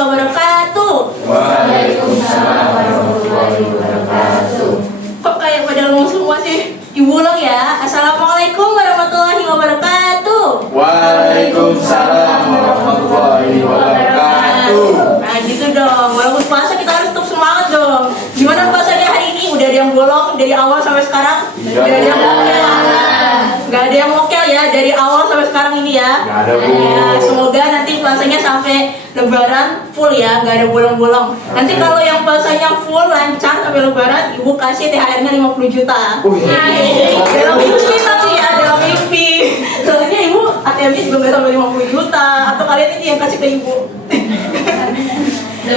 wabarakatuh. Waalaikumsalam warahmatullahi wabarakatuh. Kok kayak pada ngomong semua sih? Ibu ulang ya. Assalamualaikum warahmatullahi wabarakatuh. Waalaikumsalam warahmatullahi wabarakatuh. Nah gitu dong. Walaupun puasa kita harus tetap semangat dong. Gimana puasanya hari ini? Udah ada yang bolong dari awal sampai sekarang? Tidak. Gak ada yang mokel. Gak ada yang mokel ya dari awal sampai sekarang ini ya. Gak ada, Bu. Ya, semoga nanti puasanya sampai Lebaran full ya, gak ada bolong-bolong. Nanti kalau yang puasanya full lancar sampai Lebaran, ibu kasih THR-nya 50 juta. Dalam mimpi tapi ya, dalam mimpi. Soalnya ibu ATM-nya juga nggak sampai 50 juta. Atau kalian ini yang kasih ke ibu.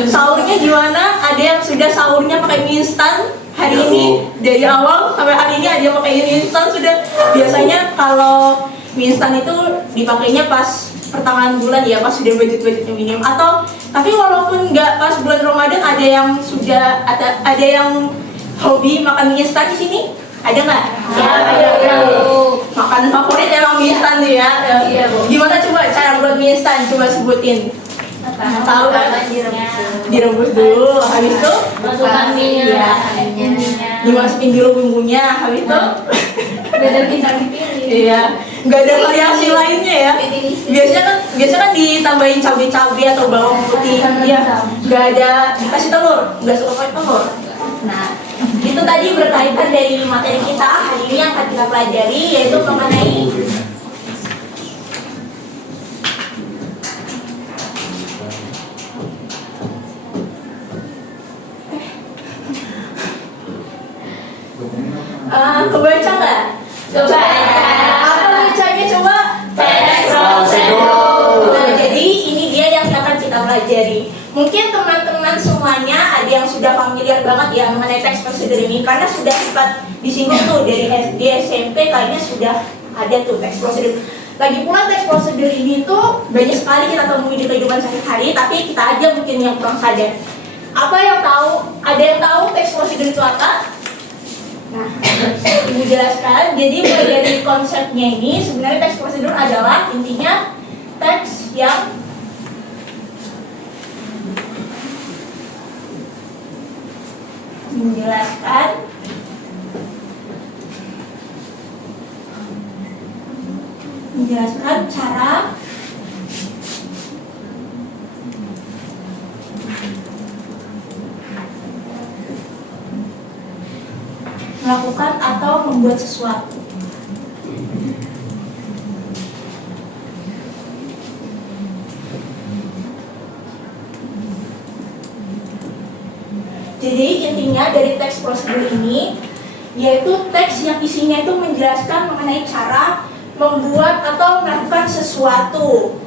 Sahurnya gimana? Ada yang sudah sahurnya pakai mie instan hari Ya, ini Bu. dari awal sampai hari ini ada yang pakai mie instan sudah. Biasanya kalau mie instan itu dipakainya pas pertengahan bulan ya, pas sudah budget-budgetnya minim. Atau tapi walaupun nggak pas bulan Ramadan ada yang sudah ada yang hobi makan mie instan di sini? Ada nggak? Ya, ada. Makanan favorit emang mie instan nih ya. Iya, Bu. Gimana coba cara buat mie instan? Coba sebutin. Tahu kan? Direbus dulu, habis itu Masukkan minyak, Iya. Dimasukin dulu bumbunya, habis itu beda bintang dipilih. iya, nggak ada variasi lainnya ya. Biasanya kan ditambahin cabai-cabai atau bawang putih, ya. Nggak ada dikasih telur, nggak suka pakai telur. Nah, itu tadi berkaitan dari materi kita hari ini yang akan kita pelajari yaitu mengenai kebaca nggak? Coba. Apa bacanya coba? Teks prosedur. Nah, jadi ini dia yang akan kita pelajari. Mungkin teman-teman semuanya ada yang sudah familiar banget ya mengenai teks prosedur ini karena sudah sempat disinggung tuh dari SD, SMP kayaknya sudah ada tuh teks prosedur. Lagi pula teks prosedur ini tuh banyak sekali kita temui di kehidupan sehari-hari, tapi kita aja mungkin yang kurang sadar. Apa yang tahu? Ada yang tahu teks prosedur itu apa? Nah, Ibu jelaskan. Jadi mulai dari konsepnya ini sebenarnya teks prosedur adalah intinya teks yang menjelaskan cara melakukan atau membuat sesuatu. Jadi intinya dari teks prosedur ini yaitu teks yang isinya itu menjelaskan mengenai cara membuat atau melakukan sesuatu.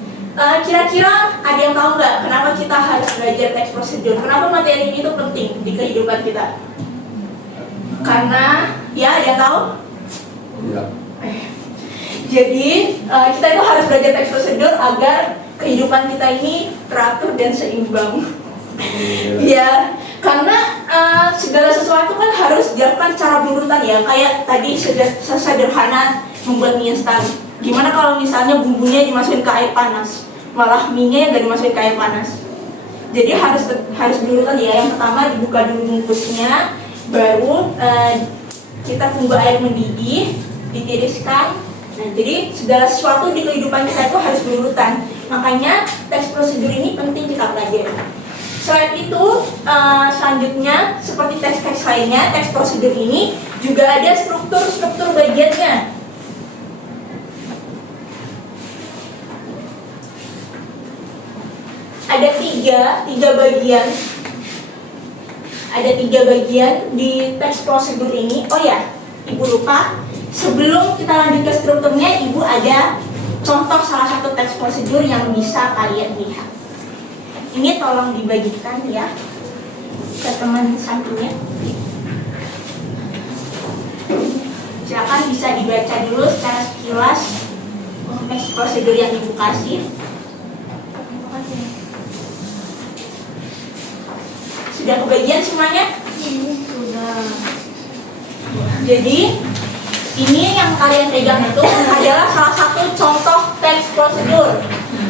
Kira-kira ada yang tahu nggak kenapa kita harus belajar teks prosedur? Kenapa materi ini tuh penting di kehidupan kita? Karena ya ada yang tahu? Iya. Jadi kita itu harus belajar teks prosedur agar kehidupan kita ini teratur dan seimbang. Ya, karena segala sesuatu kan harus dilakukan secara berurutan ya. Kayak tadi sederhana membuat mie instan. Gimana kalau misalnya bumbunya dimasukin ke air panas, malah mie-nya nggak dimasukin ke air panas. Jadi harus berurutan ya. Yang pertama dibuka dulu bungkusnya, baru kita tunggu air mendidih, ditiriskan. Nah, jadi segala sesuatu di kehidupan kita itu harus berurutan. Makanya teks prosedur ini penting kita pelajari. Selain itu, selanjutnya seperti teks-teks lainnya, teks prosedur ini juga ada struktur bagiannya. Ada tiga bagian. Ada tiga bagian di teks prosedur ini. Oh ya, Ibu lupa. Sebelum kita lanjut ke strukturnya, Ibu ada contoh salah satu teks prosedur yang bisa kalian lihat. Ini tolong dibagikan ya ke teman sampingnya. Silakan bisa dibaca dulu secara sekilas teks prosedur yang Ibu kasih. Sudah kebagian semuanya? Sudah. Jadi ini yang kalian pegang itu adalah salah satu contoh teks prosedur.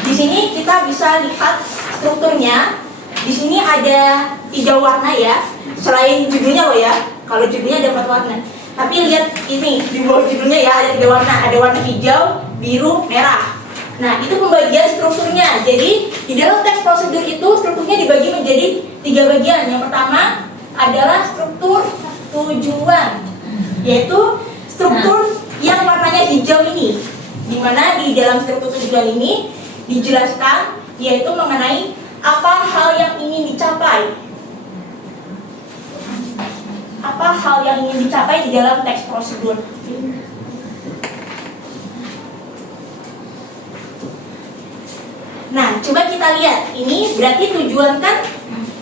Di sini kita bisa lihat strukturnya. Di sini ada 3 warna ya, selain judulnya loh ya. Kalau judulnya ada 4 warna. Tapi lihat ini di bawah judulnya ya, ada 3 warna. Ada warna hijau, biru, merah. Nah, itu pembagian strukturnya. Jadi di dalam teks prosedur itu strukturnya dibagi menjadi 3 bagian. Yang pertama adalah struktur tujuan, yaitu struktur yang warnanya hijau ini, di mana di dalam struktur tujuan ini dijelaskan yaitu mengenai apa hal yang ingin dicapai. Apa hal yang ingin dicapai di dalam teks prosedur. Nah, coba kita lihat. Ini berarti tujuan kan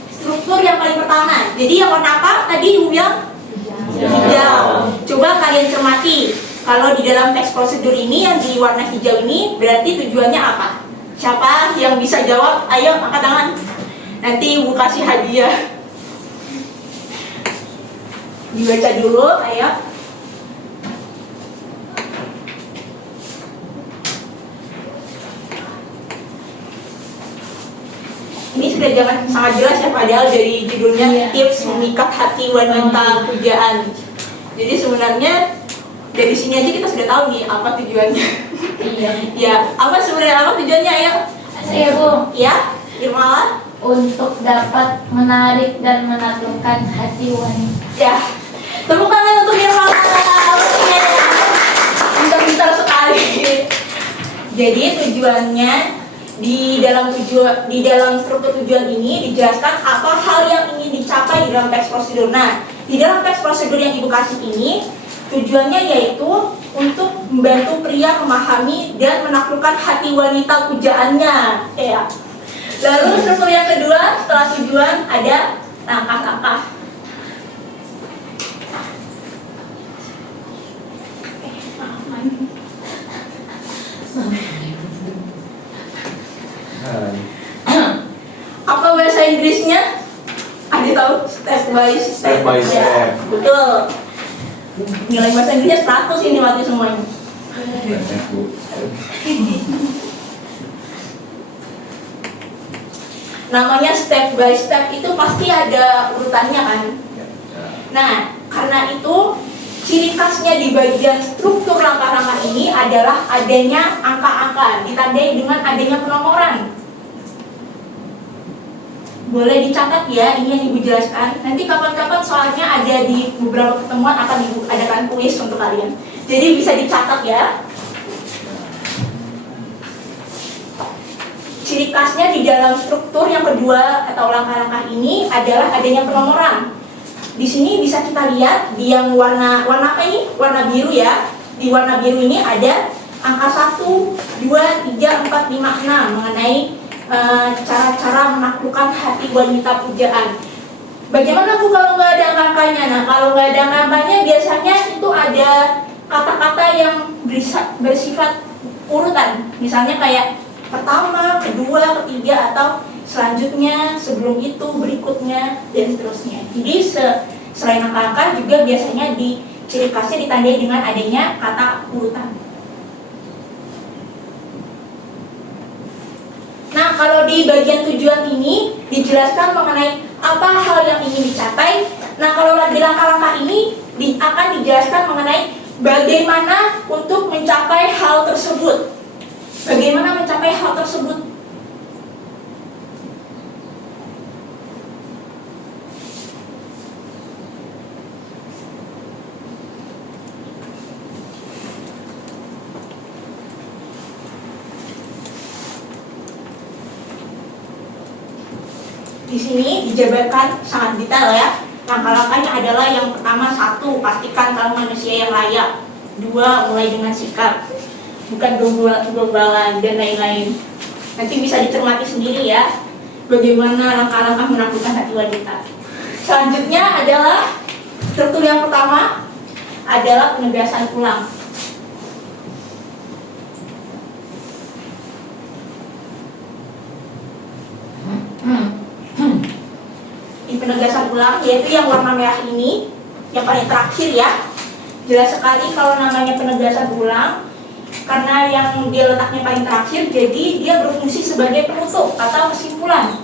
struktur yang paling pertama. Jadi yang warna apa? Tadi Ibu bilang hijau. Coba kalian cermati. Kalau di dalam teks prosedur ini yang di warna hijau ini berarti tujuannya apa? Siapa yang bisa jawab? Ayo angkat tangan. Nanti Ibu kasih hadiah. Dibaca dulu, ayo. Ini sudah sangat jelas ya, padahal dari judulnya tips memikat hati wanita pujaan. Jadi sebenarnya dari sini aja kita sudah tahu nih apa tujuannya. Iya. Ya, apa sebenarnya apa tujuannya ya? Iya, Bu. Ya, Irmala? Untuk dapat menarik dan menaklukkan hati wanita. Ya, tepuk tangan untuk Irmala. Pintar-pintar sekali. Jadi tujuannya di dalam struktur tujuan ini dijelaskan apa hal yang ingin dicapai di dalam teks prosedur. Nah, di dalam teks prosedur yang Ibu kasih ini tujuannya yaitu untuk membantu pria memahami dan menaklukkan hati wanita pujaannya. Ya. Lalu struktur yang kedua setelah tujuan ada langkah-langkah. Apa bahasa Inggrisnya? Ada tahu? Step by step. Step by step. Ya, betul. Nilai bahasa Inggrisnya 100 ini waktu semuanya. Namanya step by step itu pasti ada urutannya kan. Nah, karena itu ciri khasnya di bagian struktur langkah-langkah ini adalah adanya angka-angka, ditandai dengan adanya penomoran. Boleh dicatat ya, ini yang Ibu jelaskan. Nanti kapan-kapan soalnya ada di beberapa pertemuan akan Ibu adakan kuis untuk kalian. Jadi bisa dicatat ya. Ciri khasnya di dalam struktur yang kedua atau langkah-langkah ini adalah adanya penomoran. Di sini bisa kita lihat di yang warna apa ini? Warna biru ya. Di warna biru ini ada angka 1, 2, 3, 4, 5, 6 mengenai cara-cara menaklukkan hati wanita pujaan. Bagaimana Bu kalau nggak ada angka-angkanya? Nah, kalau nggak ada angka-angkanya biasanya itu ada kata-kata yang bersifat urutan. Misalnya kayak pertama, kedua, ketiga, atau selanjutnya, sebelum itu, berikutnya, dan seterusnya. Jadi selain angka-angka juga biasanya di ciri khasnya ditandai dengan adanya kata urutan. Nah, kalau di bagian tujuan ini dijelaskan mengenai apa hal yang ingin dicapai. Nah, kalau di langkah-langkah ini akan dijelaskan mengenai bagaimana untuk mencapai hal tersebut. Bagaimana mencapai hal tersebut? Di sini dijabarkan sangat detail ya. Langkah-langkahnya adalah yang pertama 1, pastikan kamu manusia yang layak. 2, mulai dengan sikap, bukan gombalan dan lain-lain. Nanti bisa dicermati sendiri ya, bagaimana langkah-langkah menaklukkan hati wanita. Selanjutnya adalah struktur yang pertama adalah penegasan ulang. Di penegasan ulang, yaitu yang warna merah ini, yang paling terakhir ya. Jelas sekali kalau namanya penegasan ulang, karena yang dia letaknya paling terakhir, jadi dia berfungsi sebagai penutup atau kesimpulan.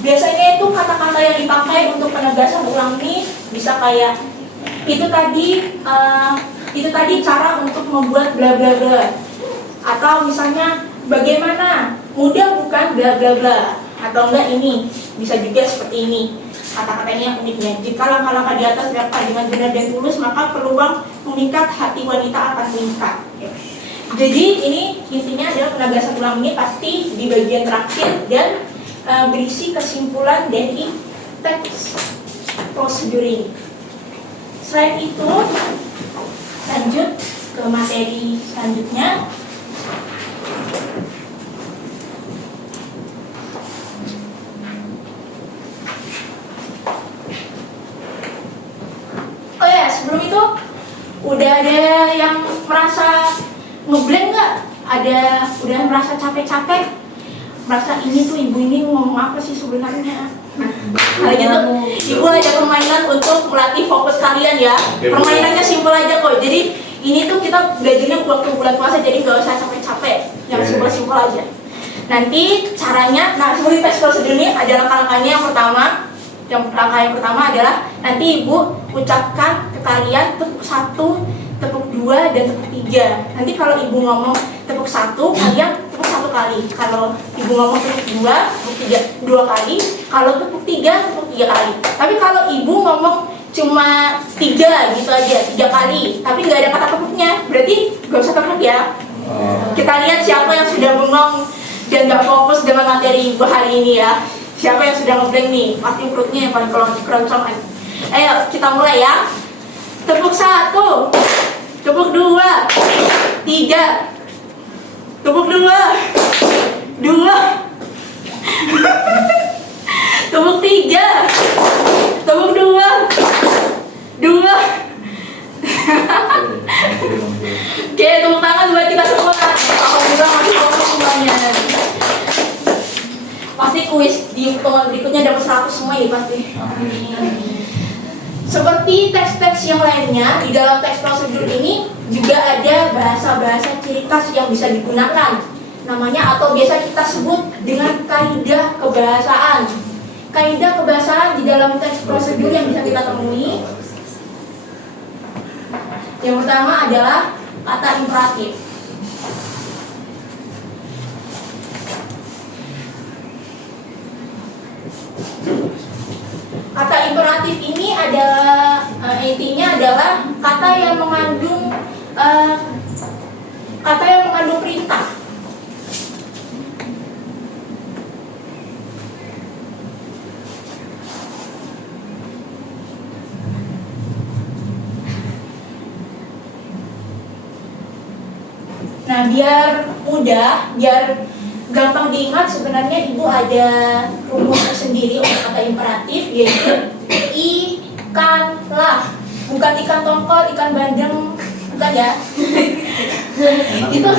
Biasanya itu kata-kata yang dipakai untuk penegasan ulang ini bisa kayak itu tadi cara untuk membuat bla bla bla, atau misalnya bagaimana, mudah bukan bla bla bla, atau enggak ini bisa juga seperti ini. Kata-katanya yang uniknya, jika langkah-langkah di atas dilakukan dengan benar dan tulus, maka peluang mengikat hati wanita akan meningkat. Jadi ini intinya adalah penegasan ulang ini pasti di bagian terakhir dan berisi kesimpulan dari teks prosedur ini. Selain itu, lanjut ke materi selanjutnya. Oh ya, sebelum itu udah ada yang merasa ngeblank nggak? Udah merasa capek-capek? Merasa ini tuh ibu ini ngomong apa sih sebenarnya? Nah gitu, ibu ada permainan untuk melatih fokus kalian ya. Permainannya simpel aja kok. Jadi ini tuh kita belajarnya waktu bulan puasa, jadi nggak usah capek-capek. Yang simpel-simpel aja. Nanti caranya, nah seperti tes prosedur ini ada langkah-langkahnya. Langkah yang pertama adalah nanti ibu ucapkan ke kalian tepuk 1, tepuk 2, dan tepuk 3. Nanti kalau ibu ngomong tepuk 1, kalian tepuk 1 kali. Kalau ibu ngomong tepuk 2, tepuk 3 2 kali. Kalau tepuk 3, tepuk 3 kali. Tapi kalau ibu ngomong cuma 3 gitu aja, 3 kali, tapi nggak ada kata tepuknya, berarti nggak usah tepuk ya. Kita lihat siapa yang sudah bengong dan nggak fokus dengan materi ibu hari ini ya. Siapa yang sudah ngeblank nih? Pasti perutnya yang paling keroncongan. Ayo kita mulai ya. Tepuk 1, tepuk 2, 3, tepuk 2, 2, tepuk 3, tepuk 2, 2. Oke, tepuk tangan buat kita semua. Alhamdulillah masih fokus semuanya. Pasti kuis di pertemuan berikutnya dapat 100 semua ya pasti. Seperti teks-teks yang lainnya, di dalam teks prosedur ini juga ada bahasa-bahasa ciri khas yang bisa digunakan. Namanya atau biasa kita sebut dengan kaidah kebahasaan. Kaidah kebahasaan di dalam teks prosedur yang bisa kita temui. Yang pertama adalah kata imperatif. Kata imperatif ini adalah intinya adalah kata yang mengandung perintah. Nah, biar mudah, biar gampang diingat, sebenarnya ibu ada rumus tersendiri untuk kata imperatif, yaitu ikanlah, bukan ikan tongkol, ikan bandeng, bukan ya. Itu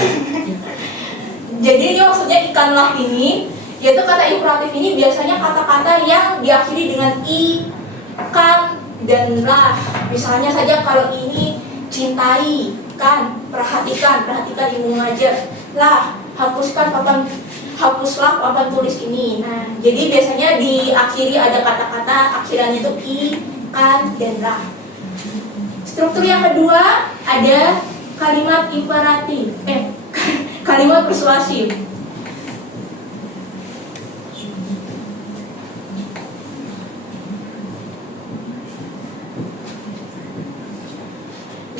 jadi ini maksudnya ikanlah ini, yaitu kata imperatif ini biasanya kata-kata yang diakhiri dengan i, kan, dan lah. Misalnya saja kalau ini cintai, kan, perhatikan ibu mengajar, lah, hapuslah papan tulis ini. Nah, jadi biasanya diakhiri ada kata-kata akhirannya itu i, kan, dan lah. Struktur yang kedua ada kalimat imperatif, kalimat persuasif.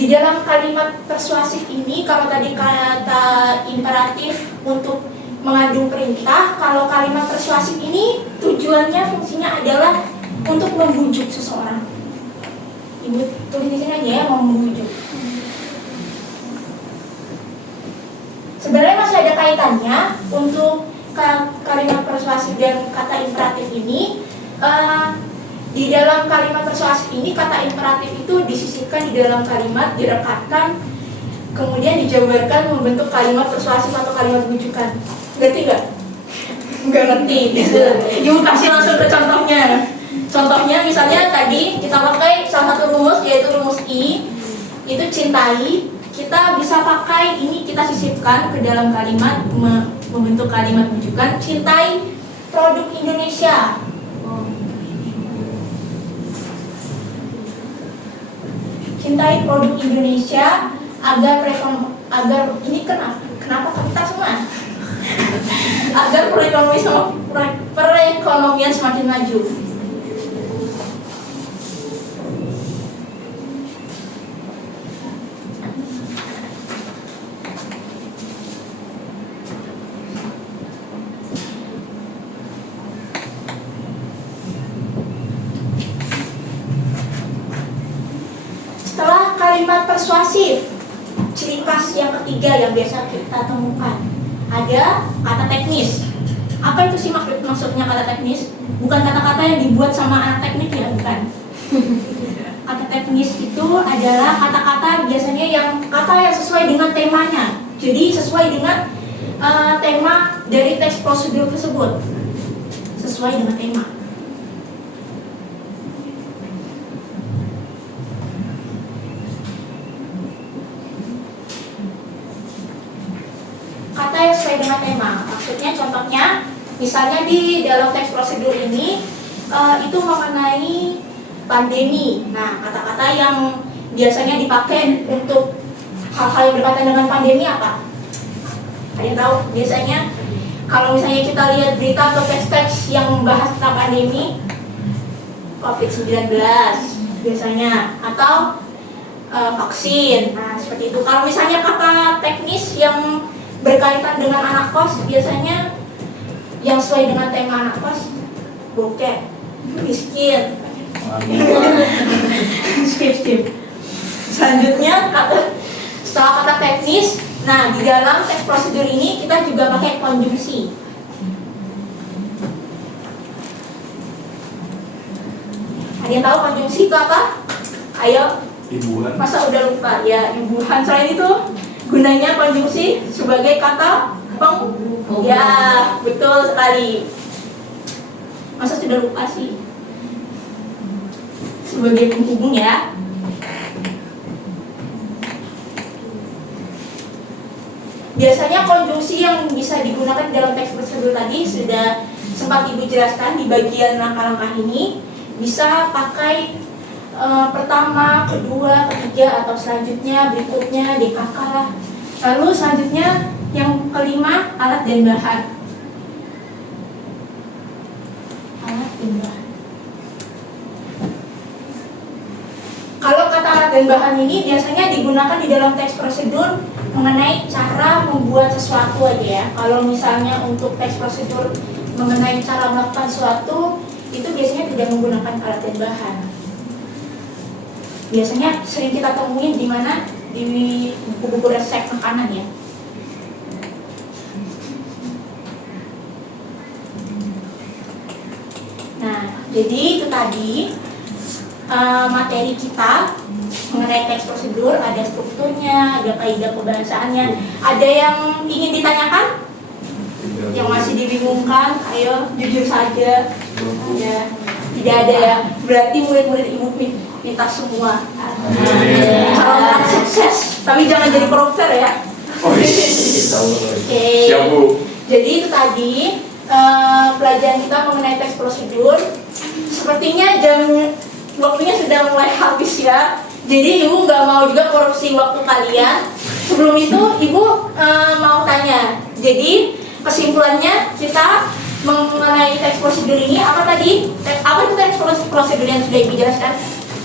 Di dalam kalimat persuasif ini, kalau tadi kata imperatif untuk mengandung perintah, kalau kalimat persuasif ini tujuannya, fungsinya adalah untuk membujuk seseorang. Ibu tulis di sini aja ya, mau membujuk. Sebenarnya masih ada kaitannya untuk kalimat persuasif dan kata imperatif ini. Di dalam kalimat persuasif ini, kata imperatif itu disisipkan di dalam kalimat, direkatkan, kemudian dijabarkan membentuk kalimat persuasif atau kalimat bujukan. Ngerti nggak? Nggak ngerti. Ibu kasih langsung ke contohnya. Contohnya misalnya tadi kita pakai salah satu rumus, yaitu rumus I, itu cintai. Kita bisa pakai ini, kita sisipkan ke dalam kalimat, membentuk kalimat bujukan. Cintai produk Indonesia. mencintai produk Indonesia agar ini kenapa kita semua agar perekonomian semakin maju. Setelah kalimat persuasif, ciri khas yang ketiga yang biasa kita temukan, ada kata teknis. Apa itu sih maksudnya kata teknis? Bukan kata-kata yang dibuat sama anak teknik ya, bukan. Kata teknis itu adalah kata-kata biasanya yang sesuai dengan temanya. Jadi sesuai dengan tema dari teks prosedur tersebut. Sesuai dengan tema. Kata yang sesuai dengan tema. Maksudnya contohnya, misalnya di dalam teks prosedur ini itu mengenai pandemi. Nah, kata-kata yang biasanya dipakai untuk hal-hal yang berkaitan dengan pandemi apa? Ada yang tahu? Biasanya kalau misalnya kita lihat berita atau teks-teks yang membahas tentang pandemi COVID-19 biasanya, atau vaksin. Nah, seperti itu. Kalau misalnya kata teknis yang berkaitan dengan anak kos, biasanya yang sesuai dengan tema anak kos, bokeh, miskin. Skip. Selanjutnya setelah kata teknis, nah di dalam teks prosedur ini kita juga pakai konjungsi. Ada yang tahu konjungsi itu apa? Ayo. Ibuan. Masa udah lupa? Ya, ibuan. Selain itu gunanya konjungsi sebagai kata ya, betul sekali. Masa sudah lupa sih? Sebagai penghubung ya. Biasanya konjungsi yang bisa digunakan dalam teks prosedur tadi sudah sempat Ibu jelaskan di bagian langkah-langkah ini. Bisa pakai pertama, kedua, ketiga, atau selanjutnya, berikutnya, DKK lah. Lalu selanjutnya yang kelima, alat dan bahan. Alat dan bahan. Kalau kata alat dan bahan ini biasanya digunakan di dalam teks prosedur mengenai cara membuat sesuatu aja ya. Kalau misalnya untuk teks prosedur mengenai cara melakukan sesuatu, itu biasanya tidak menggunakan alat dan bahan. Biasanya sering kita temuin di mana? Di buku-buku resep makanan ya. Nah, jadi itu tadi materi kita mengenai teks prosedur, ada strukturnya, ada kaidah kebahasaannya. Ada yang ingin ditanyakan? Yang masih dibingungkan? Ayo jujur saja. Ya, tidak ada ya. Berarti murid-murid Ibu minta semua. Kalau orang sukses, tapi jangan jadi koruptor ya. Oke. Siap, Bu. Jadi itu tadi pelajaran kita mengenai teks prosedur. Sepertinya waktunya sudah mulai habis ya. Jadi Ibu nggak mau juga korupsi waktu kalian. Sebelum itu Ibu mau tanya. Jadi kesimpulannya kita mengenai teks prosedur ini apa tadi? Apa itu teks prosedur yang sudah Ibu jelaskan?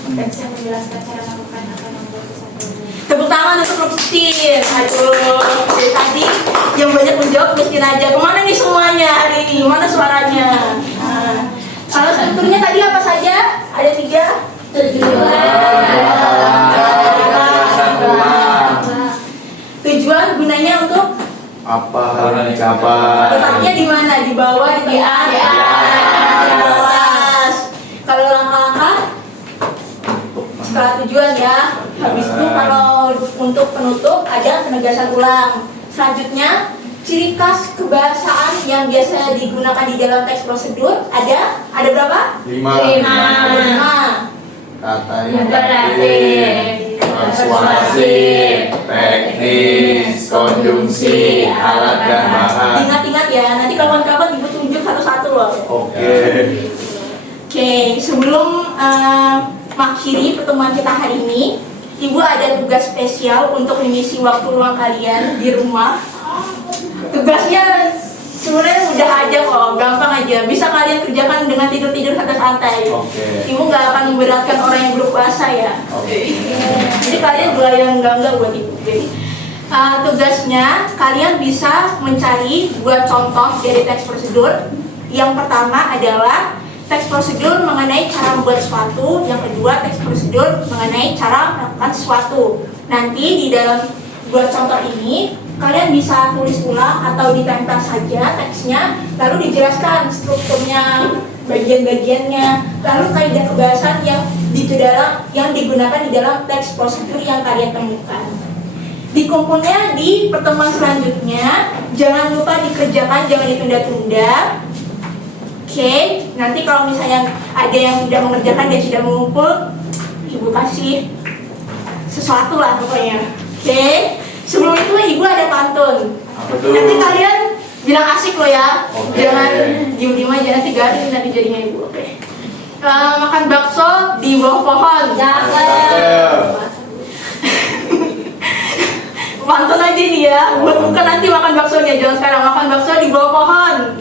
Teks yang menjelaskan cara melakukan atau membuat kesatuan. Tepuk tangan untuk Rustin. Aduh, dari tadi yang banyak menjawab Rustin aja. Kemana nih semuanya hari ini? Mana suaranya? Nah, kalau strukturnya tadi apa saja? Ada 3. Tujuan gunanya untuk Apa harus dicapai? letaknya di mana? Di bawah, di atas. Kalau langkah-langkah setelah tujuan ya. Habis itu kalau untuk penutup ada penegasan ulang. Selanjutnya ciri khas kebahasaan yang biasa digunakan di dalam teks prosedur ada berapa? 5. Kata yang berarti persuasif, teknis, konjungsi, alat dan bahan. Ingat-ingat ya, nanti kawan-kawan Ibu tunjuk satu-satu loh. Oke. Sebelum mengakhiri pertemuan kita hari ini, Ibu ada tugas spesial untuk mengisi waktu luang kalian di rumah. Tugasnya sebenarnya mudah aja kok, gampang aja. Bisa kalian kerjakan dengan tidur-tidur santai-santai. Ibu nggak akan memberatkan orang yang berpuasa ya. Jadi kalian yang enggak buat ibu. Jadi tugasnya kalian bisa mencari 2 contoh dari teks prosedur. Yang pertama adalah teks prosedur mengenai cara membuat sesuatu. Yang kedua teks prosedur mengenai cara melakukan sesuatu. Nanti di dalam 2 contoh ini kalian bisa tulis ulang atau ditempel saja teksnya, lalu dijelaskan strukturnya, bagian-bagiannya, lalu kaidah kebahasan yang digunakan di dalam teks prosedur yang kalian temukan. Dikumpulnya di pertemuan selanjutnya. Jangan lupa dikerjakan, jangan ditunda-tunda. Oke, nanti kalau misalnya ada yang tidak mengerjakan dan tidak mengumpul, ibu kasih sesuatu lah pokoknya. Oke. Sebelum itu ibu ada pantun. Nanti kalian bilang asik loh ya. Jangan diem-diem aja, nanti garing nanti jadinya ibu. Oke. Makan bakso di bawah pohon. Pantun aja nih ya. Buat bukan nanti makan baksonya, jangan sekarang. Makan bakso di bawah pohon.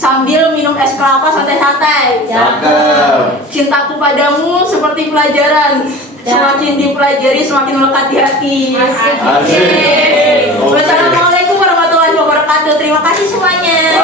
Sambil minum es kelapa santai-santai. Cintaku padamu seperti pelajaran. Semakin dipelajari semakin melekat di hati. Asik. Wassalamualaikum warahmatullahi wabarakatuh. Terima kasih semuanya.